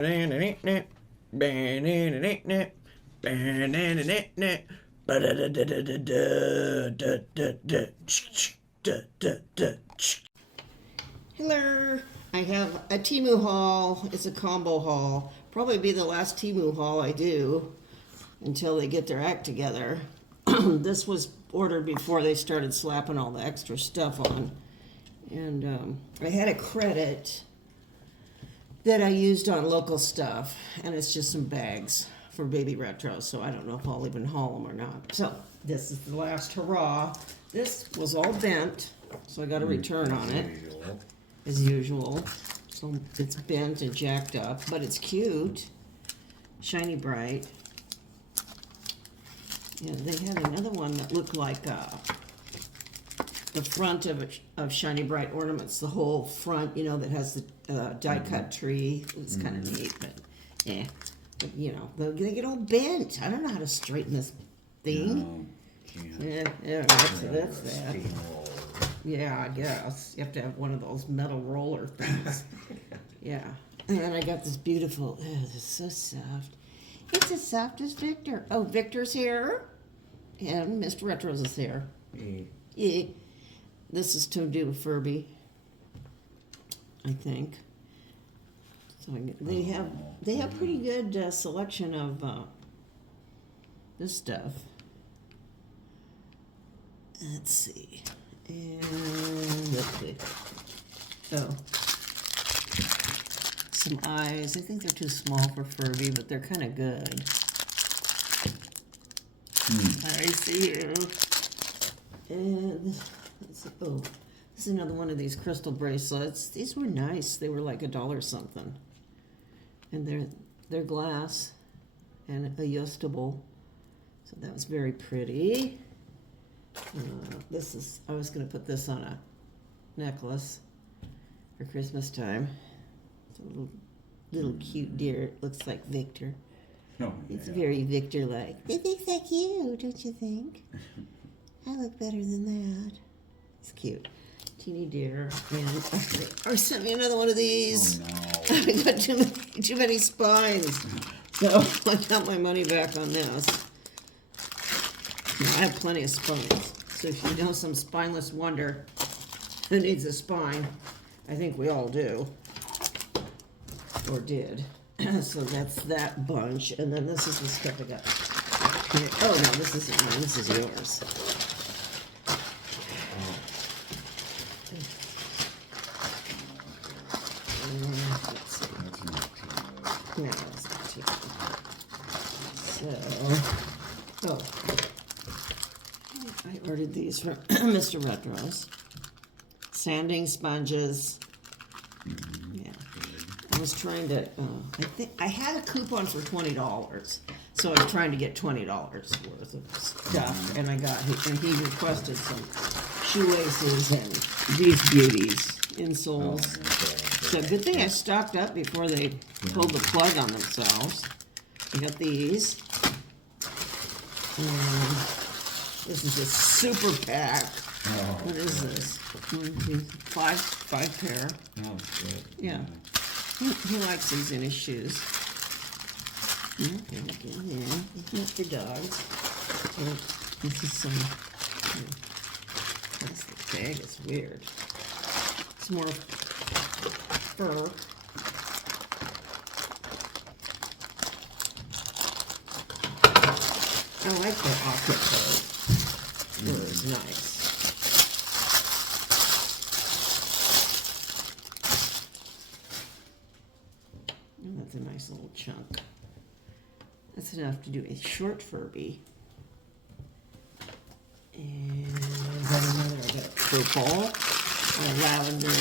Hello. I have a Temu haul. It's a combo haul. Probably be the last Temu haul I do until they get their act together. This was ordered before they started slapping all the extra stuff on. And I had a credit that I used on local stuff, and it's just some bags for baby retros, so I don't know if I'll even haul them or not. So this is the last hurrah. This was all bent, so I got a return on it, as usual. So it's bent and jacked up, but it's cute, shiny bright. Yeah, they had another one that looked like the front of Shiny Bright Ornaments, the whole front, you know, that has the die-cut tree. It's kind of neat, but yeah. But, you know, they get all bent. I don't know how to straighten this thing. Yeah, that's that. Yeah, I guess. You have to have one of those metal roller things. Yeah. And then I got this beautiful, this is so soft. It's as soft as Victor. Oh, Victor's here. And Mr. Retros is here. Yeah. This is to do with Furby, I think. So they have pretty good selection of this stuff. Let's see. And let's see. Oh. Some eyes. I think they're too small for Furby, but they're kind of good. I see you. And let's see. Oh, this is another one of these crystal bracelets. These were nice. They were like $1 something. And they're glass and adjustable. So that was very pretty. I was going to put this on a necklace for Christmas time. It's a little cute deer. It looks like Victor. Oh, it's very Victor-like. They think so cute, don't you think? I look better than that. It's cute. Teeny deer. And sent me another one of these. Oh, no. I got too many spines. So I got my money back on this. I have plenty of spines. So if you know some spineless wonder who needs a spine, I think we all do. Or did. So that's that bunch. And then this is the stuff I got here. Oh, no, this isn't mine. This is yours. Let's see. No, it's not too So, I ordered these from Mr. Retros. Sanding sponges. Yeah. I was trying to, I think, I had a coupon for $20. So I was trying to get $20 worth of stuff. And he requested some shoelaces and these beauties, insoles. So good thing I stocked up before they pulled the plug on themselves. I got these. And this is a super pack. What is this? 1, 2, 5 pair. Oh, good. Yeah. He likes these in his shoes. Yeah. Not for dogs. This is some. This bag is weird. It's more fur. I like the aqua coat. Fur is nice. That's a nice little chunk. That's enough to do a short Furby. And I got a purple, a lavender.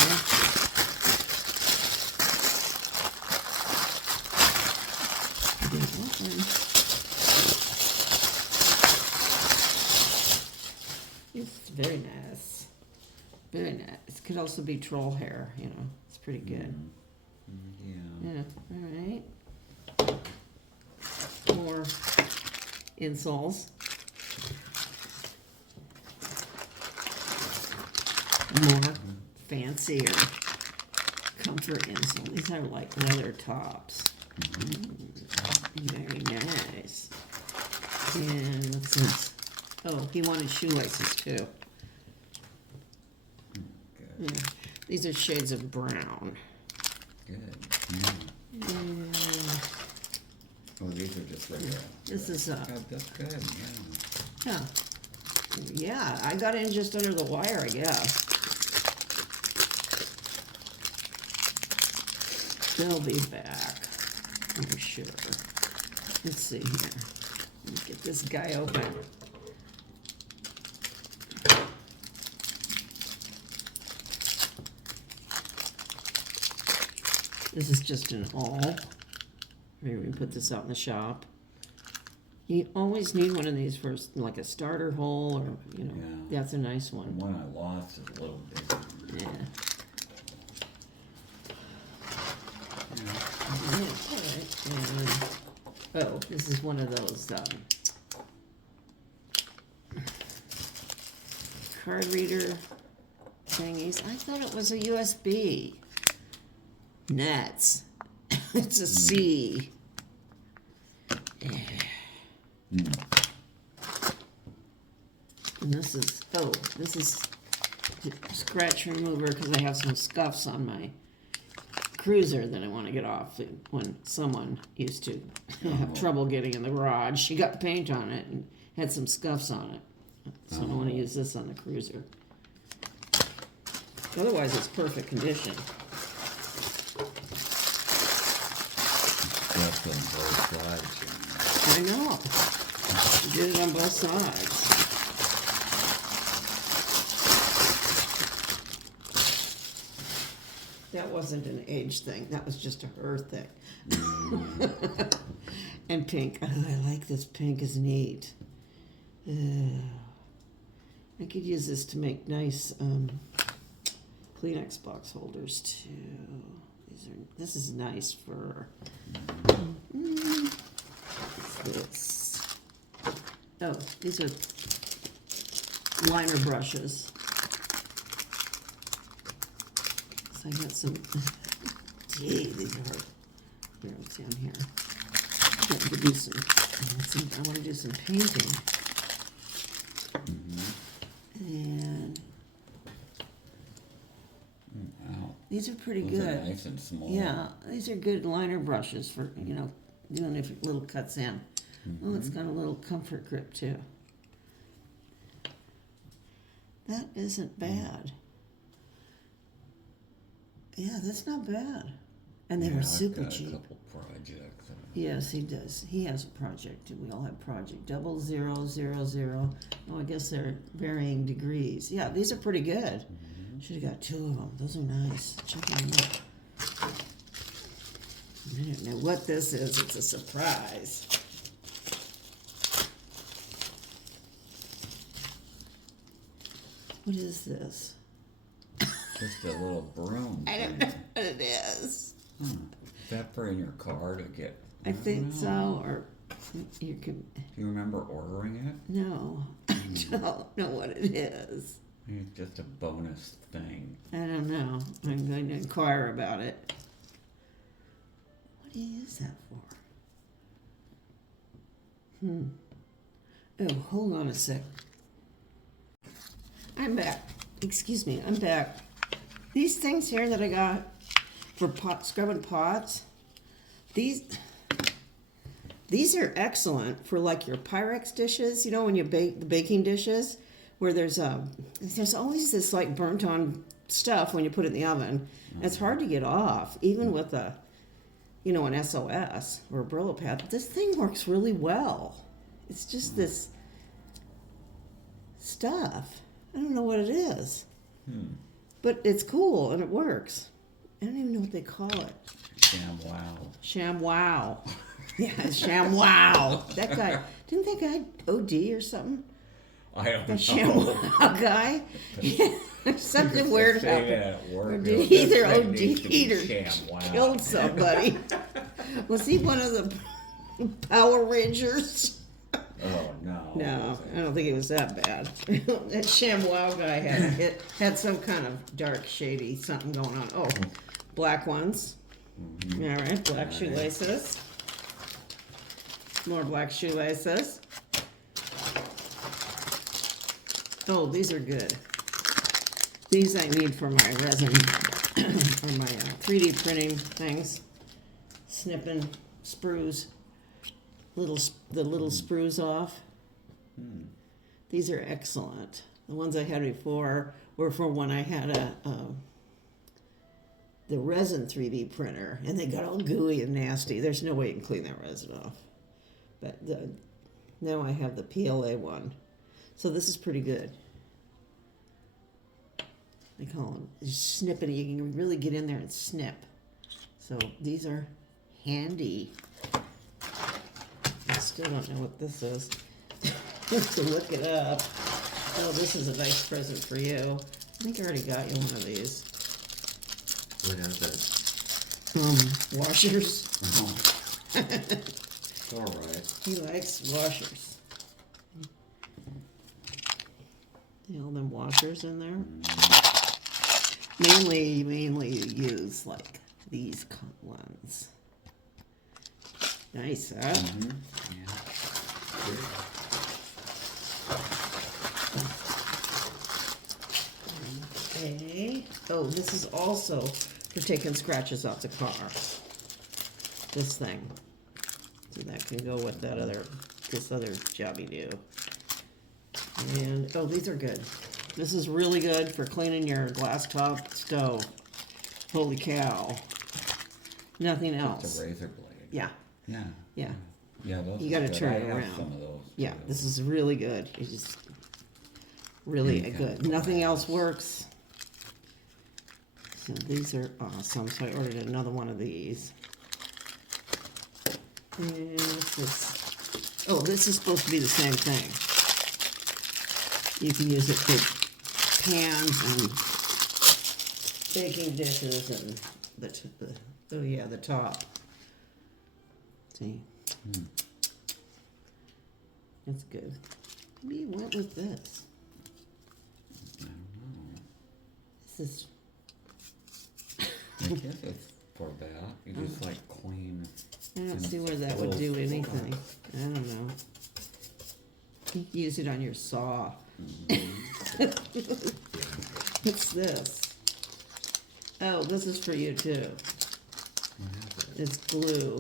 It's very nice. Very nice. It could also be troll hair, you know. It's pretty good. Yeah, alright. More insoles. More fancier comfort insole. These are like leather tops. Very nice. And what's this? Oh, he wanted shoelaces too. Good. Yeah. These are shades of brown. Good. And Oh, these are just regular. this is That's good. Yeah. yeah, I got in just under the wire, I guess. They'll be back, I'm sure. Let's see here. Let me get this guy open. This is just an awl. Maybe we can put this out in the shop. You always need one of these for like a starter hole, or Yeah. that's a nice The one. one I lost is a little bigger. Yeah. And, oh, this is one of those card reader thingies. I thought it was a USB. Nuts. It's a C. And this is scratch remover because I have some scuffs on my cruiser that I want to get off when someone used to have trouble getting in the garage. She got paint on it and had some scuffs on it. So I don't want to use this on the cruiser. Otherwise, it's perfect condition. That's on both sides. I know. She did it on both sides. That wasn't an age thing. That was just a her thing. And pink. Oh, I like this pink. Is neat. I could use this to make nice Kleenex box holders too. This is nice for. What's this? Oh, these are liner brushes. So I got some. Gee, these are hard. Here, let's see on here. I want to do some painting. And Wow. these are pretty Those good. are nice and small. Yeah, these are good liner brushes for, doing little cuts in. Oh, it's got a little comfort grip too. That isn't bad. Yeah, that's not bad. And they were super I've got cheap. a couple projects. Yes, he does. He has a project. We all have project 0000. Oh, I guess they're varying degrees. Yeah, these are pretty good. Should have got 2 of them. Those are nice. Check them out. I don't know what this is. It's a surprise. What is this? Just a little broom. I don't know what it is. Is that for in your car to get? I think so, or you can. Do you remember ordering it? No, I don't know what it is. It's just a bonus thing. I don't know. I'm going to inquire about it. What do you use that for? Oh, hold on a sec. I'm back. Excuse me, I'm back. These things here that I got for scrubbing pots, these are excellent for like your Pyrex dishes, when you bake the baking dishes, where there's always this like burnt on stuff when you put it in the oven. It's hard to get off, even with an SOS or a Brillo pad. This thing works really well. It's just this stuff. I don't know what it is. But it's cool and it works. I don't even know what they call it. ShamWow. Yeah, ShamWow. That guy, didn't that guy OD or something? I don't The know. ShamWow guy? Something weird happened. Or did he either OD'd or killed somebody? Was he one of the Power Rangers? Oh, no. No, I don't think it was that bad. That ShamWow guy had some kind of dark, shady something going on. Oh, black ones. All right, black shoelaces. More black shoelaces. Oh, these are good. These I need for my resin or my 3D printing things. Snipping sprues, the little sprues off. These are excellent. The ones I had before were for when I had the resin 3D printer, and they got all gooey and nasty. There's no way you can clean that resin off. But now I have the PLA one. So this is pretty good. They call them snipping. You can really get in there and snip. So these are handy. I still don't know what this is. Have to look it up. Oh, this is a nice present for you. I think I already got you one of these. What is it? Washers. Oh. It's all right. He likes washers. See all them washers in there? Mainly you use like these ones. Nice, huh? Yeah. Good. Okay. Oh, this is also for taking scratches off the car. This thing. So that can go with that this other job you do. And, oh, these are good. This is really good for cleaning your glass top stove. Holy cow. Nothing It's else. a razor blade. Yeah, Yeah. yeah. Yeah, those You are gotta good. turn I it have around. some of those. Yeah, too. this is really good. It's just really Okay. good. Nothing else works. So these are awesome. So I ordered another one of these. And this is supposed to be the same thing. You can use it for pans and baking dishes and the top. See? That's good. Maybe you went with this. I don't know. This is I guess it's for that. You just like clean. I don't and see where that would little do anything. I don't know. You can use it on your saw. What's this? Oh, this is for you too. What is it? It's glue.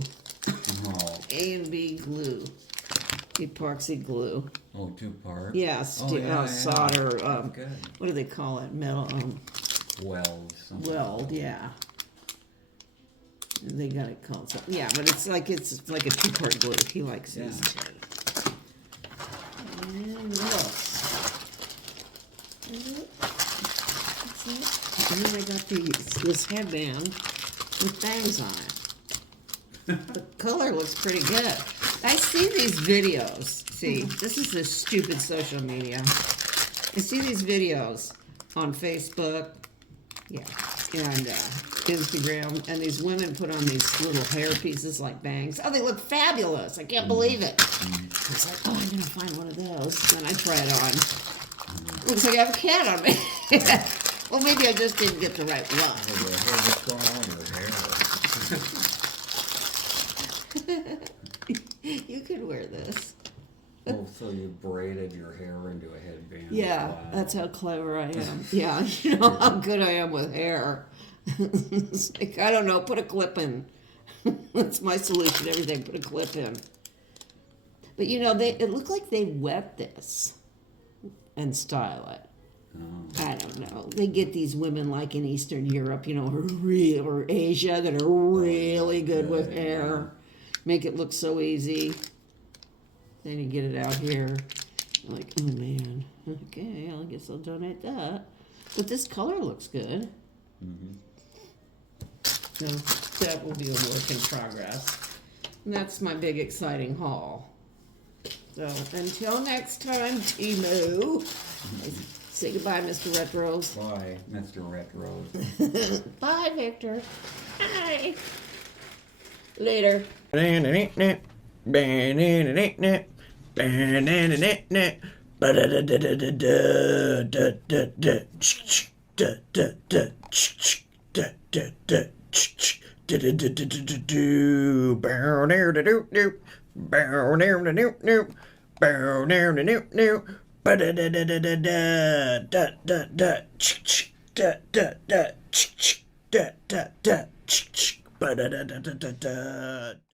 Oh, A and B glue. Epoxy glue. oh, 2-part. Yeah, solder. That's good. What do they call it? Metal. Weld. Something. Weld. Yeah. They got it called something. Yeah, but it's like a 2-part glue. He likes Yeah. these. And what else? That's it. And then I got this headband with bangs on it. The color looks pretty good. I see these videos. See, this is the stupid social media. I see these videos on Facebook, yeah, and Instagram, and these women put on these little hair pieces like bangs. Oh, they look fabulous. I can't believe it. I was like, oh, I'm going to find one of those. And I try it on. Looks like I have a cat on me. Well, maybe I just didn't get the right one. Oh, what's going on with your hair? You could wear this. Oh, so you braided your hair into a headband? Yeah, Wow. that's how clever I am. Yeah, you know how good I am with hair. It's like, I don't know, put a clip in. That's my solution to everything, put a clip in. But you know, it looked like they wet this and style it. Oh. I don't know. They get these women like in Eastern Europe, you know, or Asia that are really good with hair. Make it look so easy. Then you get it out here. You're like, oh man, okay, I guess I'll donate that. But this color looks good. So that will be a work in progress. And that's my big exciting haul. So until next time, Temu. Say goodbye, Mr. Retros. Bye, Mr. Retro. Bye, Victor. Bye. Later. Do bow near the doop doop. Bow near the doop doop. Bow near the doop doop. Ba da da da da da da da da da da da da da da da da ba da da da da da.